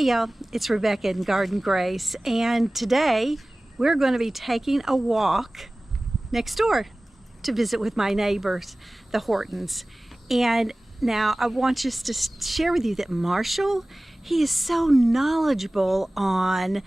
Hey y'all, it's Rebecca in Garden Grace, and today we're going to be taking a walk next door to visit with my neighbors, the Hortons. And now I want just to share with you that Marshall, he is so knowledgeable on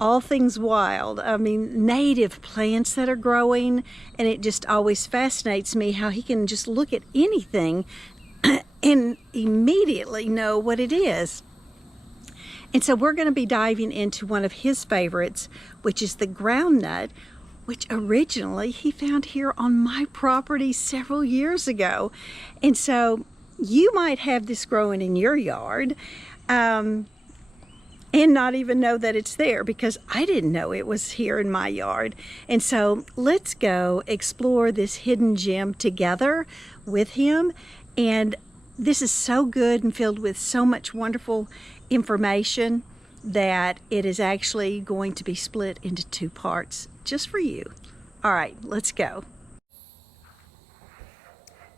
all things wild. I mean, native plants that are growing, and it just always fascinates me how he can just look at anything and immediately know what it is. And so we're going to be diving into one of his favorites, which is the groundnut, which originally he found here on my property several years ago. And so you might have this growing in your yard and not even know that it's there, because I didn't know it was here in my yard. And so let's go explore this hidden gem together with him. And this is so good and filled with so much wonderful information that it is actually going to be split into two parts just for you. All right, let's go.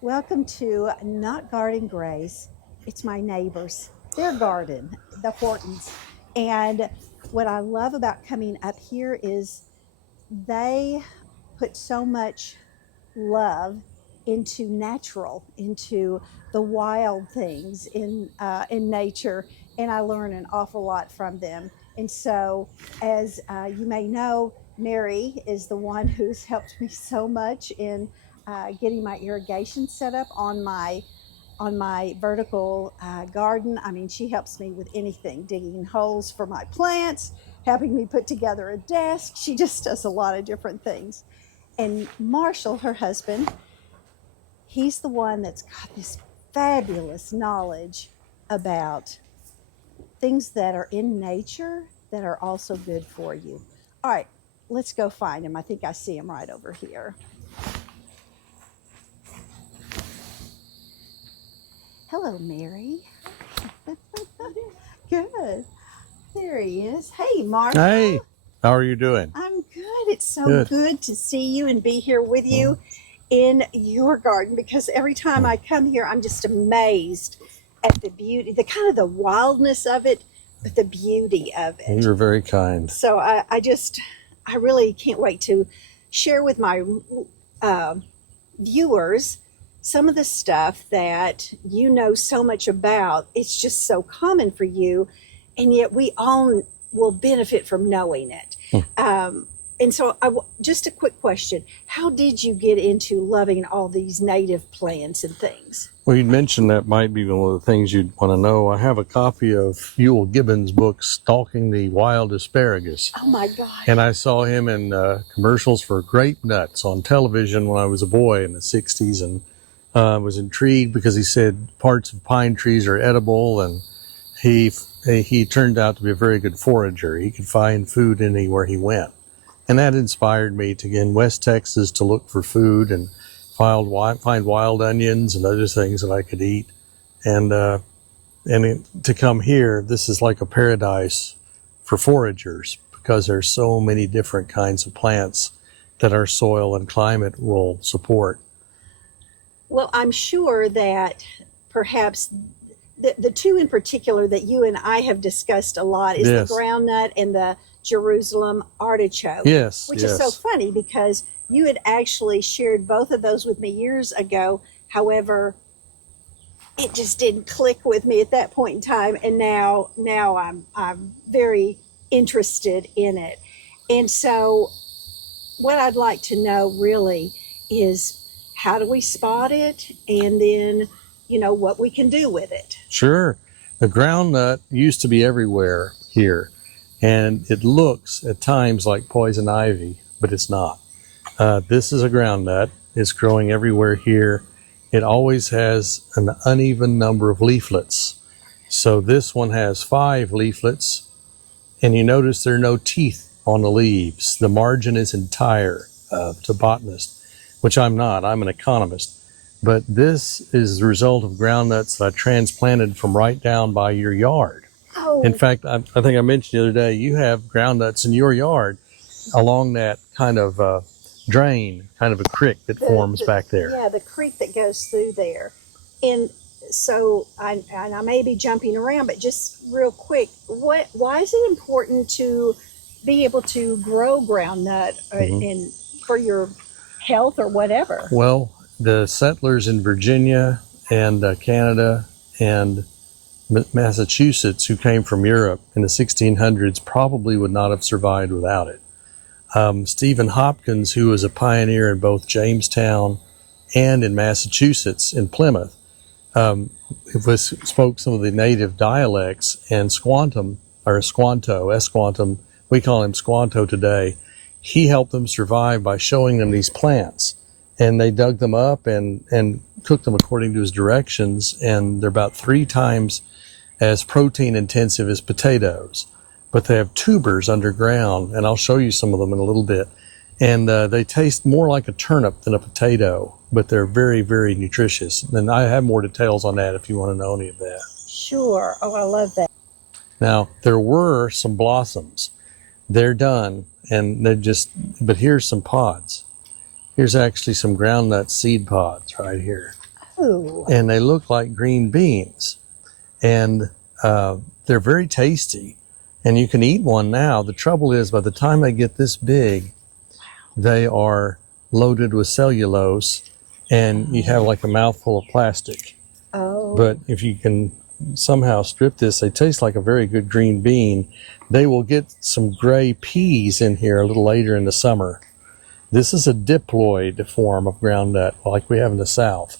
Welcome to Not Garden Grace. It's my neighbors, their garden, the Hortons. And what I love about coming up here is they put so much love into natural, into the wild things in nature, and I learn an awful lot from them. And so, as you may know, Mary is the one who's helped me so much in getting my irrigation set up on my vertical garden. I mean, she helps me with anything, digging holes for my plants, helping me put together a desk. She just does a lot of different things. And Marshall, her husband, he's the one that's got this fabulous knowledge about things that are in nature that are also good for you. All right, let's go find him. I think I see him right over here. Hello, Mary. Good. There he is. Hey, Marshall. Hey, how are you doing? I'm good. It's so good to see you and be here with you in your garden, because every time I come here, I'm just amazed at the beauty, the kind of the wildness of it, but the beauty of it. You're very kind. So I really can't wait to share with my viewers some of the stuff that you know so much about. It's just so common for you, and yet we all will benefit from knowing it. And so just a quick question. How did you get into loving all these native plants and things? Well, you'd mentioned that might be one of the things you'd want to know. I have a copy of Ewell Gibbons' book, Stalking the Wild Asparagus. Oh my God. And I saw him in commercials for grape nuts on television when I was a boy in the 60s, and was intrigued because he said parts of pine trees are edible, and he turned out to be a very good forager. He could find food anywhere he went. And that inspired me to get in West Texas to look for food and find wild onions and other things that I could eat. And to come here, this is like a paradise for foragers, because there's so many different kinds of plants that our soil and climate will support. Well, I'm sure that perhaps the two in particular that you and I have discussed a lot is the groundnut and the Jerusalem artichoke. Yes. Which is so funny, because you had actually shared both of those with me years ago. However, it just didn't click with me at that point in time, and now I'm very interested in it. And so what I'd like to know really is, how do we spot it, and then what we can do with it? Sure. The groundnut used to be everywhere here, and it looks at times like poison ivy, but it's not. This is a groundnut. It's growing everywhere here. It always has an uneven number of leaflets. So this one has 5 leaflets, and you notice there are no teeth on the leaves. The margin is entire to botanists, which I'm not. I'm an economist. But this is the result of groundnuts that I transplanted from right down by your yard. Oh. In fact, I think I mentioned the other day, you have groundnuts in your yard along that kind of drain, kind of a creek that forms back there. Yeah, the creek that goes through there. And and I may be jumping around, but just real quick, why is it important to be able to grow groundnut in for your health or whatever? Well, the settlers in Virginia and Canada and Massachusetts who came from Europe in the 1600s probably would not have survived without it. Stephen Hopkins, who was a pioneer in both Jamestown and in Massachusetts, in Plymouth, spoke some of the native dialects, and Squantum, or Squanto, Esquantum, we call him Squanto today, he helped them survive by showing them these plants. And they dug them up and cooked them according to his directions, and they're about 3 times as protein intensive as potatoes. But they have tubers underground, and I'll show you some of them in a little bit. And they taste more like a turnip than a potato, but they're very, very nutritious. And I have more details on that if you want to know any of that. Sure. Oh, I love that. Now, there were some blossoms. They're done, and but here's some pods. Here's actually some groundnut seed pods right here. Oh. And they look like green beans. And they're very tasty. And you can eat one now. The trouble is, by the time they get this big, they are loaded with cellulose, and you have like a mouthful of plastic. Oh. But if you can somehow strip this, they taste like a very good green bean. They will get some gray peas in here a little later in the summer. This is a diploid form of groundnut, like we have in the South.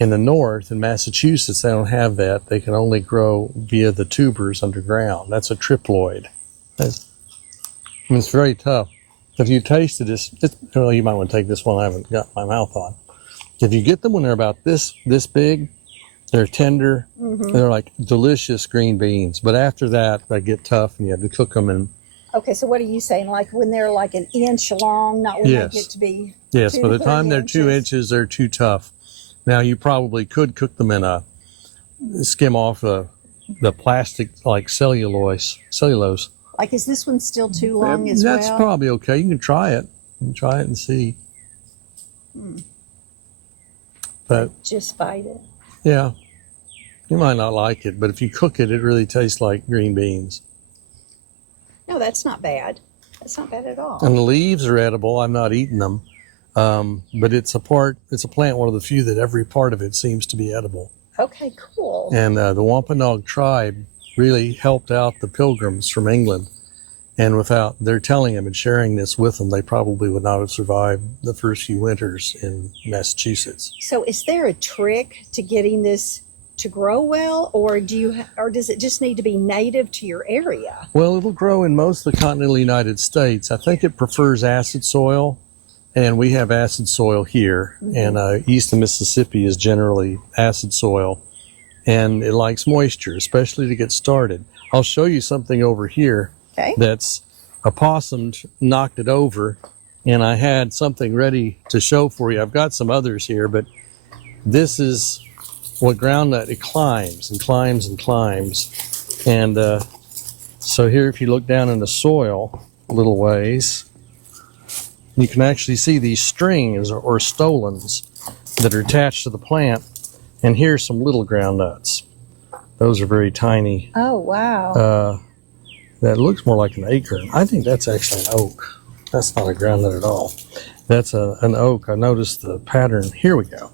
In the North, in Massachusetts, they don't have that. They can only grow via the tubers underground. That's a triploid. It's very tough. If you taste it, well, you might want to take this one. I haven't got my mouth on. If you get them when they're about this big, they're tender. They're like delicious green beans. But after that, they get tough, and you have to cook them. And okay, so what are you saying? Like when they're like an inch long, not when they get to be yes. 2 By to the time 3 they're inches? 2 inches, they're too tough. Now you probably could cook them in skim off the plastic like cellulose. Like, is this one still too long as That's well? probably okay. You can try it. You can try it and see. But just bite it. yeah, you might not like it, but if you cook it, it really tastes like green beans. No, that's not bad. That's not bad at all. And the leaves are edible. I'm not eating them. But it's a plant, one of the few that every part of it seems to be edible. Okay, cool. And the Wampanoag tribe really helped out the pilgrims from England. And without their telling them and sharing this with them, they probably would not have survived the first few winters in Massachusetts. So is there a trick to getting this to grow well, or does it just need to be native to your area? Well, it'll grow in most of the continental United States. I think it prefers acid soil. And we have acid soil here, and east of Mississippi is generally acid soil, and it likes moisture, especially to get started. I'll show you something over here that's a possum knocked it over, and I had something ready to show for you. I've got some others here, but this is what groundnut, it climbs and climbs and climbs. And so here, if you look down in the soil a little ways, you can actually see these strings or stolons that are attached to the plant. And here's some little groundnuts. Those are very tiny. Oh, wow. That looks more like an acorn. I think that's actually an oak. That's not a groundnut at all. That's an oak. I noticed the pattern. Here we go.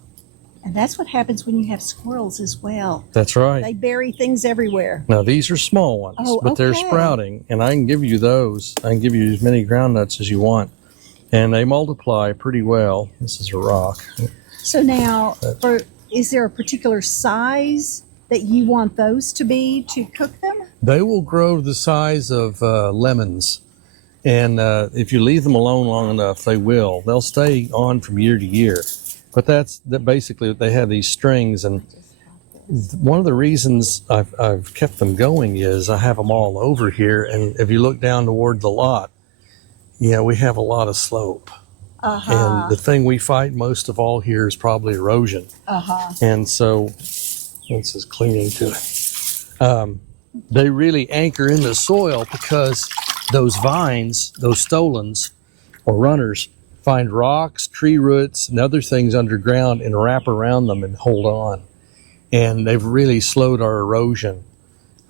And that's what happens when you have squirrels as well. That's right. They bury things everywhere. Now, these are small ones, but they're sprouting. And I can give you those. I can give you as many groundnuts as you want. And they multiply pretty well. This is a rock. So now, is there a particular size that you want those to be to cook them? They will grow the size of lemons. And if you leave them alone long enough, they will. They'll stay on from year to year. But that's basically they have these strings. And one of the reasons I've kept them going is I have them all over here. And if you look down toward the lot, we have a lot of slope. And the thing we fight most of all here is probably erosion. And so, this is clinging to it. They really anchor in the soil because those vines, those stolons or runners, find rocks, tree roots, and other things underground and wrap around them and hold on. and they've really slowed our erosion.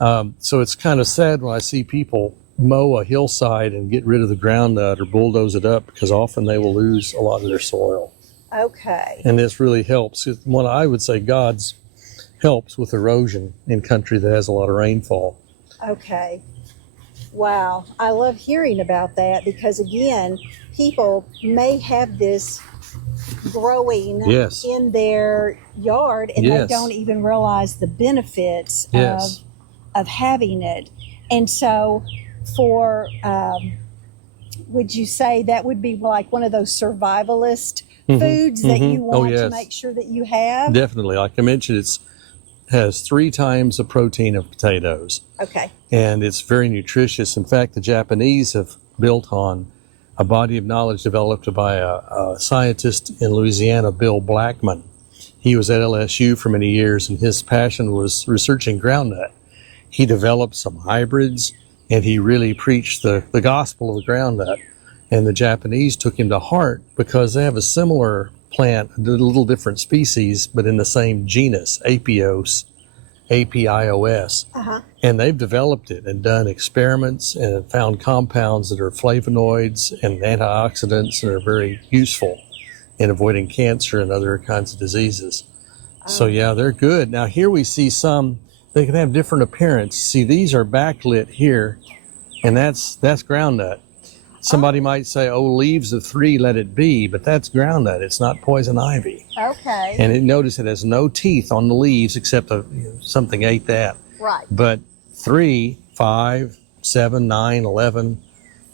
So it's kind of sad when I see people mow a hillside and get rid of the groundnut or bulldoze it up, because often they will lose a lot of their soil. Okay. And this really helps. What I would say, God's helps with erosion in country that has a lot of rainfall. Okay. Wow. I love hearing about that, because again, people may have this growing Yes. in their yard, and Yes. they don't even realize the benefits Yes. of having it. And so for would you say that would be like one of those survivalist foods that you want to make sure that you have? Definitely. Like I mentioned, it has 3 times the protein of potatoes. Okay. And it's very nutritious. In fact, the Japanese have built on a body of knowledge developed by a scientist in Louisiana, Bill Blackman. He was at LSU for many years, and his passion was researching groundnut. He developed some hybrids, and he really preached the gospel of the groundnut. And the Japanese took him to heart, because they have a similar plant, a little different species, but in the same genus, Apios, A-P-I-O-S. And they've developed it and done experiments and found compounds that are flavonoids and antioxidants and are very useful in avoiding cancer and other kinds of diseases. So yeah, they're good. Now here we see some, they can have different appearance. See, these are backlit here, and that's groundnut. Somebody might say, oh, leaves of 3, let it be, but that's groundnut. It's not poison ivy. Okay. And notice it has no teeth on the leaves, except something ate that. Right. But 3, 5, 7, 9, 11,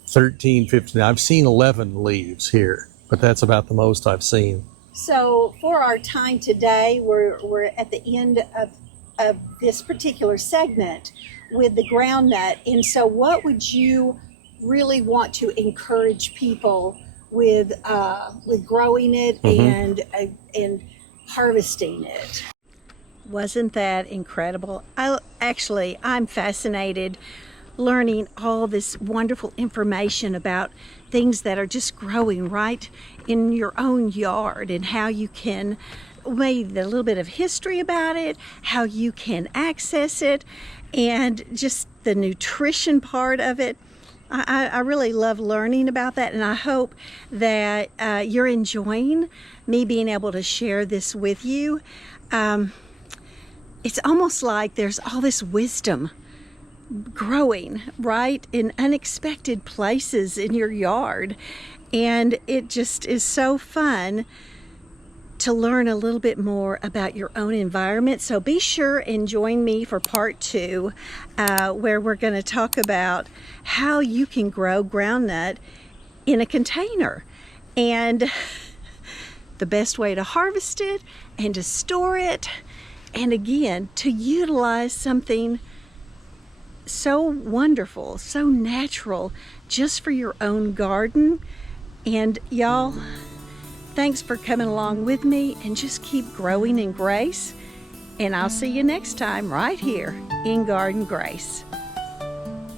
13, 15. I've seen 11 leaves here, but that's about the most I've seen. So for our time today, we're at the end of this particular segment with the groundnut. And so what would you really want to encourage people with growing it and harvesting it? Wasn't that incredible? I'm fascinated learning all this wonderful information about things that are just growing right in your own yard, and how you can, maybe a little bit of history about it, how you can access it, and just the nutrition part of it. I really love learning about that, and I hope that you're enjoying me being able to share this with you. It's almost like there's all this wisdom growing right in unexpected places in your yard, and it just is so fun to learn a little bit more about your own environment. So be sure and join me for part 2, where we're going to talk about how you can grow groundnut in a container, and the best way to harvest it and to store it, and again, to utilize something so wonderful, so natural, just for your own garden. And y'all, thanks for coming along with me, and just keep growing in grace. And I'll see you next time right here in Garden Grace.